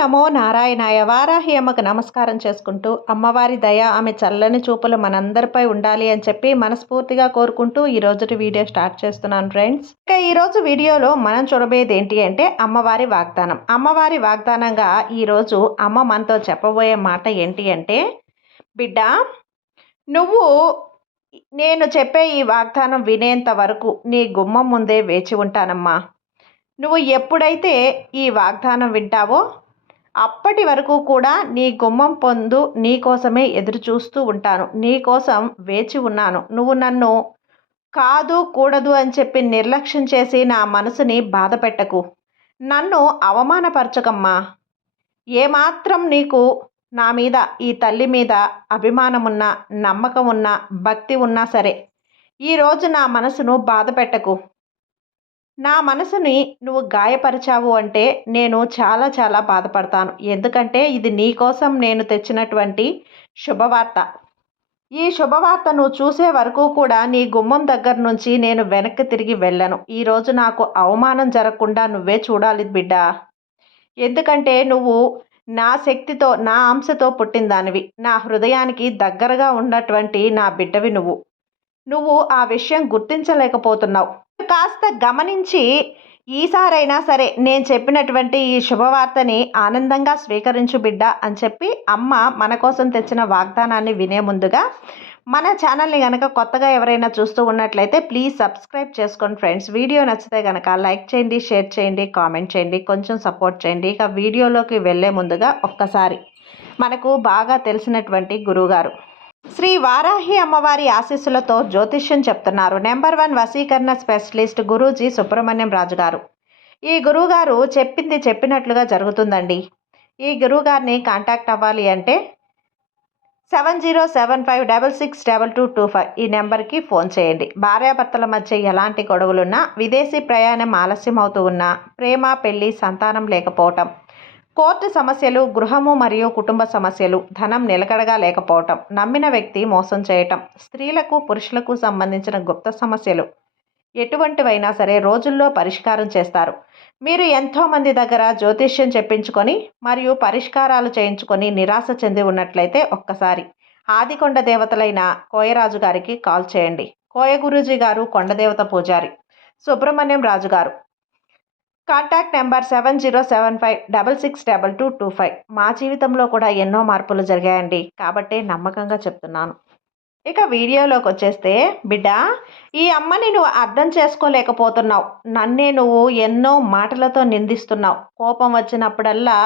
నమో నారాయణాయ. వారాహి అమ్మకు నమస్కారం చేసుకుంటూ అమ్మవారి దయ ఆమె చల్లని చూపులు మనందరిపై ఉండాలి అని చెప్పి మనస్ఫూర్తిగా కోరుకుంటూ ఈ రోజుటి వీడియో స్టార్ట్ చేస్తున్నాను ఫ్రెండ్స్. ఇక ఈరోజు వీడియోలో మనం చూడబోయేది ఏంటి అంటే అమ్మవారి వాగ్దానం. అమ్మవారి వాగ్దానంగా ఈరోజు అమ్మ మనతో చెప్పబోయే మాట ఏంటి అంటే, బిడ్డ నువ్వు నేను చెప్పే ఈ వాగ్దానం వినేంత వరకు నీ గుమ్మం ముందే వేచి ఉంటానమ్మా. నువ్వు ఎప్పుడైతే ఈ వాగ్దానం వింటావో అప్పటి వరకు కూడా నీ గుమ్మం పొందు నీ కోసమే ఎదురు చూస్తూ ఉంటాను, నీ కోసం వేచి ఉన్నాను. నువ్వు నన్ను కాదు కూడదు అని చెప్పి నిర్లక్ష్యం చేసి నా మనసుని బాధ పెట్టకు, నన్ను అవమానపరచకమ్మా. ఏమాత్రం నీకు నా మీద, ఈ తల్లి మీద అభిమానం ఉన్నా, నమ్మకం ఉన్నా, భక్తి ఉన్నా సరే ఈరోజు నా మనసును బాధ పెట్టకు. నా మనసుని నువ్వు గాయపరిచావు అంటే నేను చాలా చాలా బాధపడతాను. ఎందుకంటే ఇది నీ కోసం నేను తెచ్చినటువంటి శుభవార్త. ఈ శుభవార్త నువ్వు చూసే వరకు కూడా నీ గుమ్మం దగ్గర నుంచి నేను వెనక్కి తిరిగి వెళ్ళను. ఈరోజు నాకు అవమానం జరగకుండా నువ్వే చూడాలి బిడ్డ. ఎందుకంటే నువ్వు నా శక్తితో, నా అంశతో పుట్టిన దానివి. నా హృదయానికి దగ్గరగా ఉన్నటువంటి నా బిడ్డవి నువ్వు. నువ్వు ఆ విషయం గుర్తించలేకపోతున్నావు. కాస్త గమనించి ఈసారైనా సరే నేను చెప్పినటువంటి ఈ శుభవార్తని ఆనందంగా స్వీకరించు బిడ్డ అని చెప్పి అమ్మ మన కోసం తెచ్చిన వాగ్దానాన్ని వినే ముందుగా మన ఛానల్ని కనుక కొత్తగా ఎవరైనా చూస్తూ ఉన్నట్లయితే ప్లీజ్ సబ్స్క్రైబ్ చేసుకోండి ఫ్రెండ్స్. వీడియో నచ్చితే కనుక లైక్ చేయండి, షేర్ చేయండి, కామెంట్ చేయండి, కొంచెం సపోర్ట్ చేయండి. ఇక వీడియోలోకి వెళ్ళే ముందుగా ఒక్కసారి మనకు బాగా తెలిసినటువంటి గురువుగారు శ్రీ వారాహి అమ్మవారి ఆశీస్సులతో జ్యోతిష్యం చెప్తున్నారు నెంబర్ 1 వశీకరణ స్పెషలిస్ట్ గురూజీ సుబ్రహ్మణ్యం రాజు గారు. ఈ గురువుగారు చెప్పింది చెప్పినట్లుగా జరుగుతుందండి. ఈ గురువుగారిని కాంటాక్ట్ అవ్వాలి అంటే 7075662225 ఈ నెంబర్కి ఫోన్ చేయండి. భార్యాభర్తల మధ్య ఎలాంటి గొడవలున్నా, విదేశీ ప్రయాణం ఆలస్యం అవుతూ ఉన్నా, ప్రేమ, పెళ్లి, సంతానం లేకపోవటం, కోర్టు సమస్యలు, గృహము మరియు కుటుంబ సమస్యలు, ధనం నిలకడగా లేకపోవటం, నమ్మిన వ్యక్తి మోసం చేయటం, స్త్రీలకు పురుషులకు సంబంధించిన గుప్త సమస్యలు ఎటువంటివైనా సరే రోజుల్లో పరిష్కారం చేస్తారు. మీరు ఎంతోమంది దగ్గర జ్యోతిష్యం చెప్పించుకొని మరియు పరిష్కారాలు చేయించుకొని నిరాశ చెంది ఉన్నట్లయితే ఒక్కసారి ఆదికొండ దేవతలైన కోయరాజు గారికి కాల్ చేయండి. కోయ గురూజీ గారు కొండదేవత పూజారి, సుబ్రహ్మణ్యం రాజు గారు. Contact number 7075662225. మా జీవితంలో కూడా ఎన్నో మార్పులు జరిగాయండి, కాబట్టి నమ్మకంగా చెప్తున్నాను. ఇక వీడియోలోకి వచ్చేస్తే, బిడ్డ ఈ అమ్మని నువ్వు అర్థం చేసుకోలేకపోతున్నావు. నన్నే నువ్వు ఎన్నో మాటలతో నిందిస్తున్నావు. కోపం వచ్చినప్పుడల్లా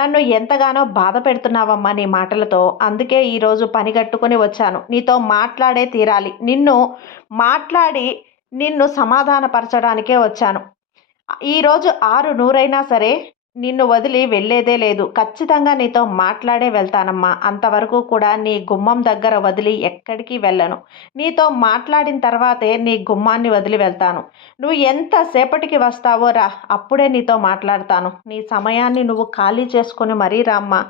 నన్ను ఎంతగానో బాధ పెడుతున్నావమ్మా నీ మాటలతో. అందుకే ఈరోజు పని కట్టుకొని వచ్చాను. నీతో మాట్లాడే తీరాలి. నిన్ను సమాధానపరచడానికే వచ్చాను. ఈరోజు 600 సరే నిన్ను వదిలి వెళ్ళేదే లేదు. ఖచ్చితంగా నీతో మాట్లాడే వెళ్తానమ్మా. అంతవరకు కూడా నీ గుమ్మం దగ్గర వదిలి ఎక్కడికి వెళ్ళను. నీతో మాట్లాడిన తర్వాతే నీ గుమ్మాన్ని వదిలి వెళ్తాను. నువ్వు ఎంతసేపటికి వస్తావో రా, అప్పుడే నీతో మాట్లాడతాను. నీ సమయాన్ని నువ్వు ఖాళీ చేసుకొని మరీ రామ్మా.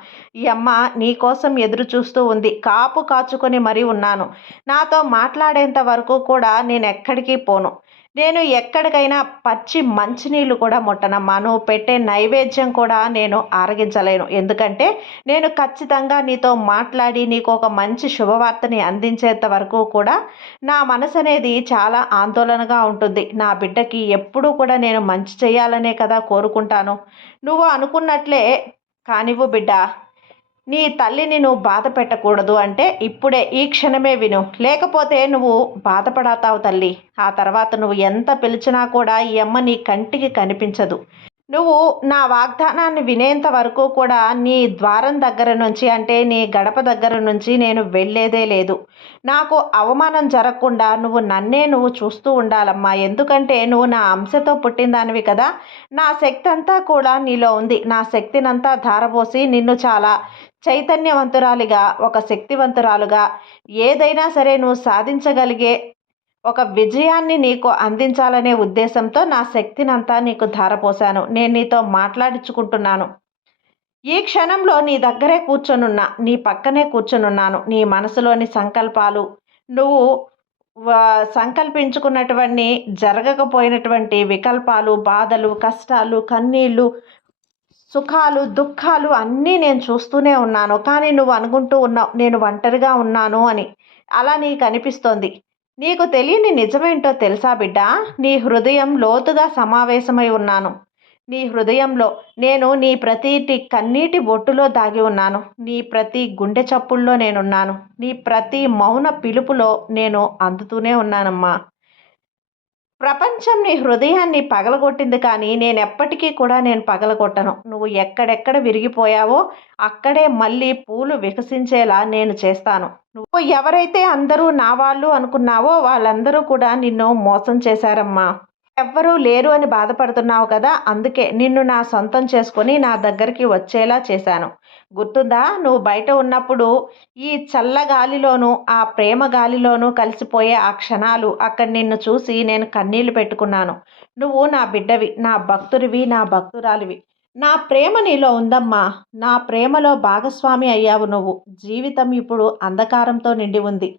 ఈ అమ్మ నీ కోసం ఎదురు చూస్తూ ఉంది. కాపు కాచుకొని మరీ ఉన్నాను. నాతో మాట్లాడేంత వరకు కూడా నేను ఎక్కడికి పోను. నేను ఎక్కడికైనా పచ్చి మంచినీళ్ళు కూడా ముట్టనమ్మా. నువ్వు పెట్టే నైవేద్యం కూడా నేను ఆరగించలేను. ఎందుకంటే నేను ఖచ్చితంగా నీతో మాట్లాడి నీకు ఒక మంచి శుభవార్తని అందించేంత వరకు కూడా నా మనసు అనేది చాలా ఆందోళనగా ఉంటుంది. నా బిడ్డకి ఎప్పుడూ కూడా నేను మంచి చేయాలనే కదా కోరుకుంటాను. నువ్వు అనుకున్నట్లే కానివ్వు బిడ్డ. నీ తల్లిని నువ్వు బాధ పెట్టకూడదు అంటే ఇప్పుడే ఈ క్షణమే విను, లేకపోతే నువ్వు బాధపడతావు తల్లి. ఆ తర్వాత నువ్వు ఎంత పిలిచినా కూడా ఈ అమ్మ నీ కంటికి కనిపించదు. నువ్వు నా వాగ్దానాన్ని వినేంత వరకు కూడా నీ ద్వారం దగ్గర నుంచి, అంటే నీ గడప దగ్గర నుంచి నేను వెళ్ళేదే లేదు. నాకు అవమానం జరగకుండా నువ్వు చూస్తూ ఉండాలమ్మా. ఎందుకంటే నువ్వు నా అంశతో పుట్టిన దానివి కదా. నా శక్తి అంతా కూడా నీలో ఉంది. నా శక్తినంతా ధారపోసి నిన్ను చాలా చైతన్యవంతురాలిగా, ఒక శక్తివంతురాలుగా, ఏదైనా సరే నువ్వు సాధించగలిగే ఒక విజయాన్ని నీకు అందించాలనే ఉద్దేశంతో నా శక్తినంతా నీకు ధారపోశాను. నేను నీతో మాట్లాడించుకుంటున్నాను. ఈ క్షణంలో నీ దగ్గరే కూర్చొనున్నా, నీ పక్కనే కూర్చొనున్నాను. నీ మనసులోని సంకల్పాలు, నువ్వు సంకల్పించుకున్నటువంటి జరగకపోయినటువంటి వికల్పాలు, బాధలు, కష్టాలు, కన్నీళ్ళు, సుఖాలు, దుఃఖాలు అన్నీ నేను చూస్తూనే ఉన్నాను. కానీ నువ్వు అనుకుంటూ ఉన్నావు నేను ఒంటరిగా ఉన్నాను అని. అలా నీకనిపిస్తోంది. నీకు తెలియని నిజమేంటో తెలుసా బిడ్డా? నీ హృదయం లోతుగా సమావేశమై ఉన్నాను. నీ హృదయంలో నేను నీ ప్రతీటి కన్నీటి బొట్టులో దాగి ఉన్నాను. నీ ప్రతి గుండె చప్పుడులో నేనున్నాను. నీ ప్రతి మౌన పిలుపులో నేను అందుతూనే ఉన్నానమ్మా. ప్రపంచం నీ హృదయాన్ని పగలగొట్టింది కానీ నేను పగలగొట్టను. నువ్వు ఎక్కడెక్కడ విరిగిపోయావో అక్కడే మళ్ళీ పూలు వికసించేలా నేను చేస్తాను. నువ్వు ఎవరైతే అందరూ నా వాళ్ళు అనుకున్నావో వాళ్ళందరూ కూడా నిన్ను మోసం చేశారమ్మా. ఎవ్వరూ లేరు అని బాధపడుతున్నావు కదా, అందుకే నిన్ను నా సొంతం చేసుకొని నా దగ్గరికి వచ్చేలా చేశాను. గుర్తుందా? నువ్వు బయట ఉన్నప్పుడు ఈ చల్ల గాలిలోనూ ఆ ప్రేమ గాలిలోనూ కలిసిపోయే ఆ క్షణాలు అక్కడ నిన్ను చూసి నేను కన్నీళ్లు పెట్టుకున్నాను. నువ్వు నా బిడ్డవి, నా భక్తుడివి, నా భక్తురాలివి. నా ప్రేమ నీలో ఉందమ్మా. నా ప్రేమలో భాగస్వామి అయ్యావు నువ్వు. జీవితం ఇప్పుడు అంధకారంతో నిండి ఉంది.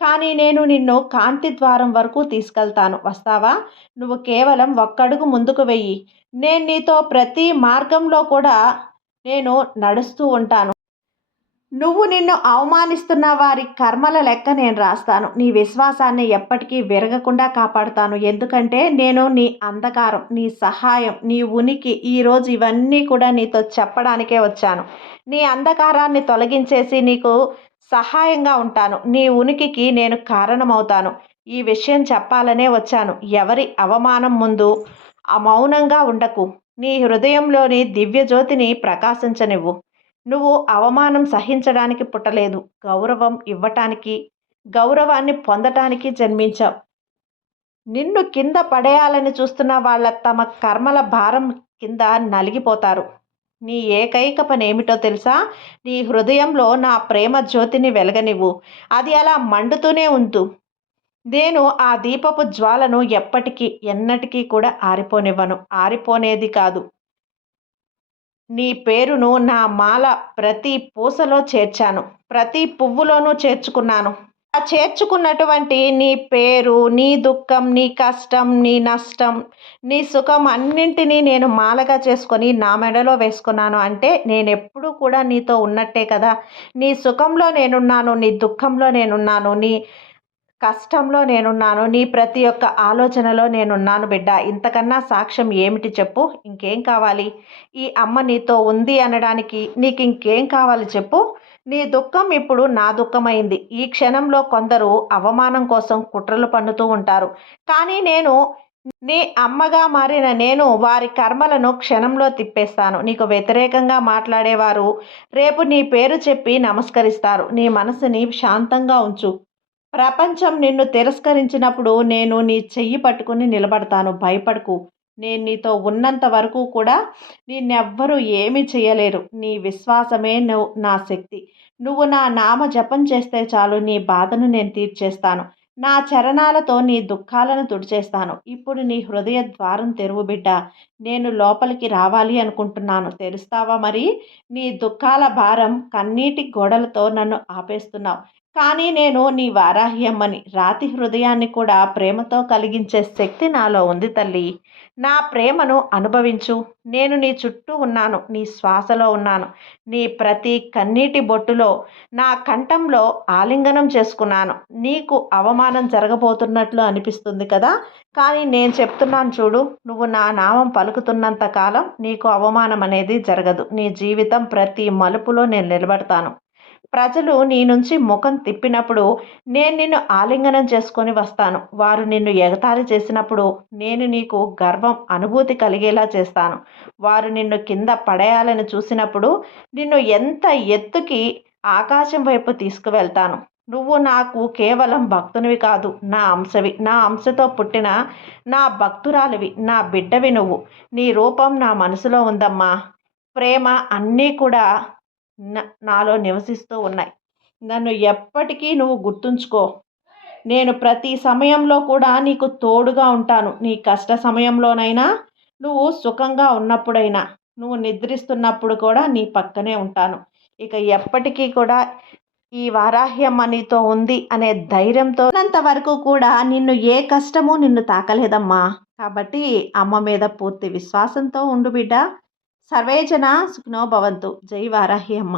కానీ నేను నిన్ను కాంతి ద్వారం వరకు తీసుకెళ్తాను. వస్తావా? నువ్వు కేవలం ఒక్కడుగు ముందుకు వెయ్యి. నేను నీతో ప్రతి మార్గంలో కూడా నేను నడుస్తూ ఉంటాను. నిన్ను అవమానిస్తున్న వారి కర్మల లెక్క నేను రాస్తాను. నీ విశ్వాసాన్ని ఎప్పటికీ విరగకుండా కాపాడుతాను. ఎందుకంటే నేను నీ అంధకారం, నీ సహాయం, నీ ఉనికి ఈరోజు ఇవన్నీ కూడా నీతో చెప్పడానికే వచ్చాను. నీ అంధకారాన్ని తొలగించేసి నీకు సహాయంగా ఉంటాను. నీ ఉనికికి నేను కారణమవుతాను. ఈ విషయం చెప్పాలనే వచ్చాను. ఎవరి అవమానం ముందు మౌనంగా ఉండకు. నీ హృదయంలోని దివ్యజ్యోతిని ప్రకాశించనివ్వు. నువ్వు అవమానం సహించడానికి పుట్టలేదు. గౌరవం ఇవ్వటానికి, గౌరవాన్ని పొందటానికి జన్మించావు. నిన్ను కింద పడేయాలని చూస్తున్న వాళ్ళ తమ కర్మల భారం కింద నలిగిపోతారు. నీ ఏకైక పని ఏమిటో తెలుసా? నీ హృదయంలో నా ప్రేమ జ్యోతిని వెలగనివ్వు. అది అలా మండుతూనే ఉంచు. నేను ఆ దీపపు జ్వాలను ఎప్పటికీ ఎన్నటికీ కూడా ఆరిపోనివ్వను. ఆరిపోనేది కాదు. నీ పేరును నా మాల ప్రతి పూసలో చేర్చాను. ప్రతి పువ్వులోనూ చేర్చుకున్నాను. ఆ చేర్చుకున్నటువంటి నీ పేరు, నీ దుఃఖం, నీ కష్టం, నీ నష్టం, నీ సుఖం అన్నింటినీ నేను మాలగా చేసుకొని నా మెడలో వేసుకున్నాను. అంటే నేనెప్పుడూ కూడా నీతో ఉన్నట్టే కదా! నీ సుఖంలో నేనున్నాను. నీ దుఃఖంలో నేనున్నాను. నీ కష్టంలో నేనున్నాను. నీ ప్రతి ఒక్క ఆలోచనలో నేనున్నాను బిడ్డ. ఇంతకన్నా సాక్ష్యం ఏమిటి చెప్పు? ఇంకేం కావాలి? ఈ అమ్మ నీతో ఉంది అనడానికి నీకు ఇంకేం కావాలి చెప్పు? నీ దుఃఖం ఇప్పుడు నా దుఃఖమైంది. ఈ క్షణంలో కొందరు అవమానం కోసం కుట్రలు పన్నుతూ ఉంటారు. కానీ నీ అమ్మగా మారిన నేను వారి కర్మలను క్షణంలో తిప్పేస్తాను. నీకు వ్యతిరేకంగా మాట్లాడేవారు రేపు నీ పేరు చెప్పి నమస్కరిస్తారు. నీ మనసుని శాంతంగా ఉంచు. ప్రపంచం నిన్ను తిరస్కరించినప్పుడు నేను నీ చెయ్యి పట్టుకుని నిలబడతాను. భయపడకు. నేను నీతో ఉన్నంత వరకు కూడా నిన్నెవ్వరూ ఏమీ చేయలేరు. నీ విశ్వాసమే నా శక్తి. నువ్వు నా నామ జపం చేస్తే చాలు, నీ బాధను నేను తీర్చేస్తాను. నా చరణాలతో నీ దుఃఖాలను తుడిచేస్తాను. ఇప్పుడు నీ హృదయ ద్వారం తెరువు బిడ్డ. నేను లోపలికి రావాలి అనుకుంటున్నాను. తెరుస్తావా మరి? నీ దుఃఖాల భారం, కన్నీటి గోడలతో నన్ను ఆపేస్తున్నావు. కానీ నేను నీ వారాహ్యమ్మని. రాతి హృదయాన్ని కూడా ప్రేమతో కలిగించే శక్తి నాలో ఉంది తల్లి. నా ప్రేమను అనుభవించు. నేను నీ చుట్టూ ఉన్నాను. నీ శ్వాసలో ఉన్నాను. నీ ప్రతి కన్నీటి బొట్టులో నా కంఠంలో ఆలింగనం చేసుకున్నాను. నీకు అవమానం జరగబోతున్నట్లు అనిపిస్తుంది కదా, కానీ నేను చెప్తున్నాను చూడు. నువ్వు నా నామం పలుకుతున్నంత కాలం నీకు అవమానం అనేది జరగదు. నీ జీవితం ప్రతి మలుపులో నేను నిలబడతాను. ప్రజలు నీ నుంచి ముఖం తిప్పినప్పుడు నేను నిన్ను ఆలింగనం చేసుకొని వస్తాను. వారు నిన్ను ఎగతాళి చేసినప్పుడు నేను నీకు గర్వం అనుభూతి కలిగేలా చేస్తాను. వారు నిన్ను కింద పడేయాలని చూసినప్పుడు నిన్ను ఎంత ఎత్తుకి ఆకాశం వైపు తీసుకువెళ్తాను. నువ్వు నాకు కేవలం భక్తునివి కాదు, నా అంశవి. నా అంశతో పుట్టిన నా భక్తురాలివి, నా బిడ్డవి నువ్వు. నీ రూపం నా మనసులో ఉందమ్మా. ప్రేమ అన్నీ కూడా నాలో నివసిస్తూ ఉన్నాయి. నన్ను ఎప్పటికీ నువ్వు గుర్తుంచుకో. నేను ప్రతి సమయంలో కూడా నీకు తోడుగా ఉంటాను. నీ కష్ట సమయంలోనైనా, నువ్వు సుఖంగా ఉన్నప్పుడైనా, నువ్వు నిద్రిస్తున్నప్పుడు కూడా నీ పక్కనే ఉంటాను. ఇక ఎప్పటికీ కూడా ఈ వారాహ్యమ్మ నీతో ఉంది అనే ధైర్యంతో ఉన్నంత వరకు కూడా ఏ కష్టము నిన్ను తాకలేదమ్మా. కాబట్టి అమ్మ మీద పూర్తి విశ్వాసంతో ఉండు బిడ్డ. సర్వే జన సుఖినో భవంతు. జై వారాహి అమ్మ.